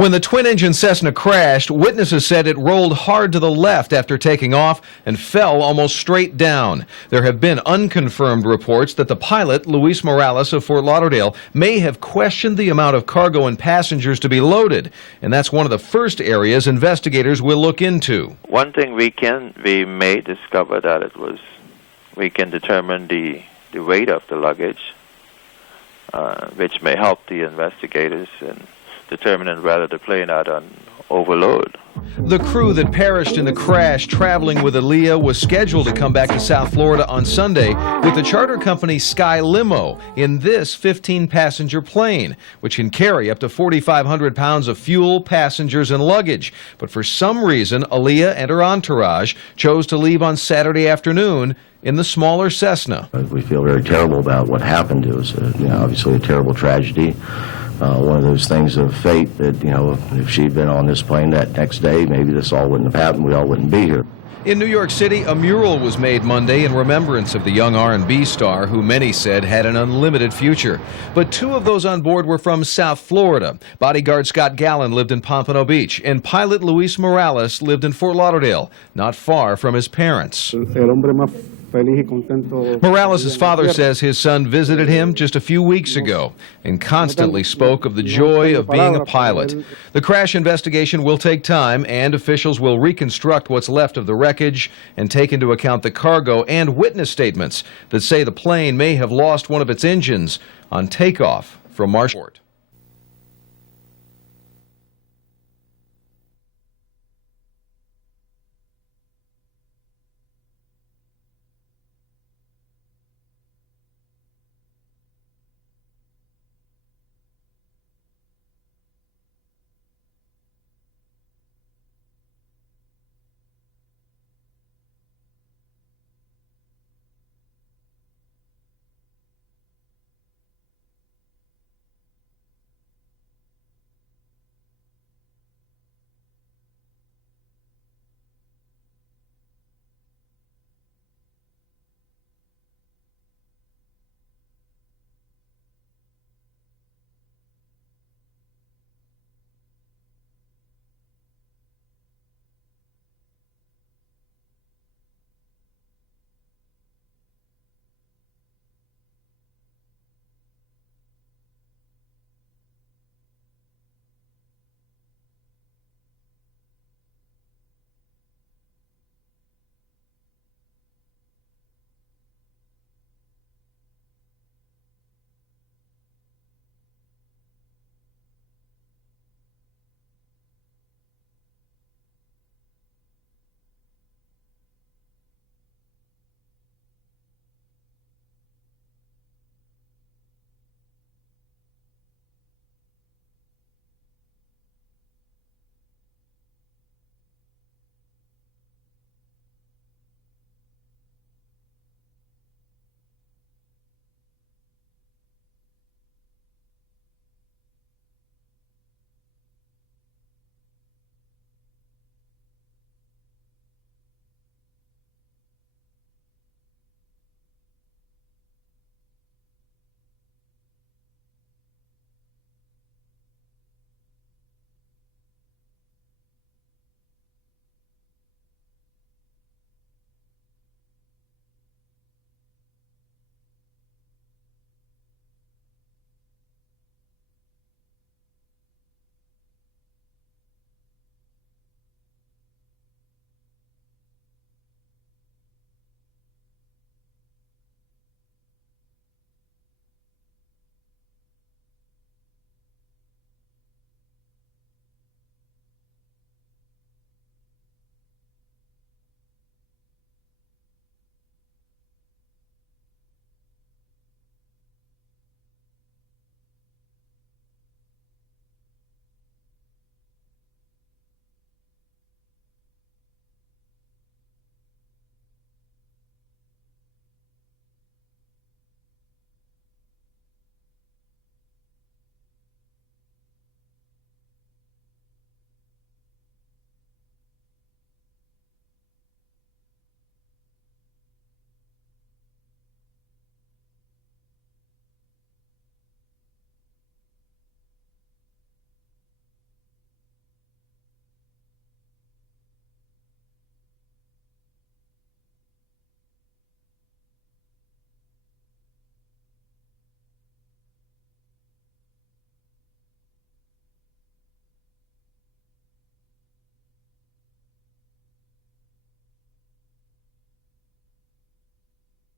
When the twin-engine Cessna crashed, witnesses said it rolled hard to the left after taking off and fell almost straight down. There have been unconfirmed reports that the pilot, Luis Morales of Fort Lauderdale, may have questioned the amount of cargo and passengers to be loaded, and that's one of the first areas investigators will look into. One thing we may discover that we can determine the weight of the luggage, which may help the investigators in determining whether the plane had an overload. The crew that perished in the crash traveling with Aaliyah was scheduled to come back to South Florida on Sunday with the charter company Sky Limo in this 15-passenger plane, which can carry up to 4,500 pounds of fuel, passengers, and luggage. But for some reason, Aaliyah and her entourage chose to leave on Saturday afternoon in the smaller Cessna. We feel very terrible about what happened. It was obviously a terrible tragedy. One of those things of fate that, if she'd been on this plane that next day, maybe this all wouldn't have happened. We all wouldn't be here. In New York City, a mural was made Monday in remembrance of the young R&B star who many said had an unlimited future. But two of those on board were from South Florida. Bodyguard Scott Gallen lived in Pompano Beach, and pilot Luis Morales lived in Fort Lauderdale, not far from his parents. Morales' father says his son visited him just a few weeks ago and constantly spoke of the joy of being a pilot. The crash investigation will take time, and officials will reconstruct what's left of the wreckage and take into account the cargo and witness statements that say the plane may have lost one of its engines on takeoff from Marsh Harbour.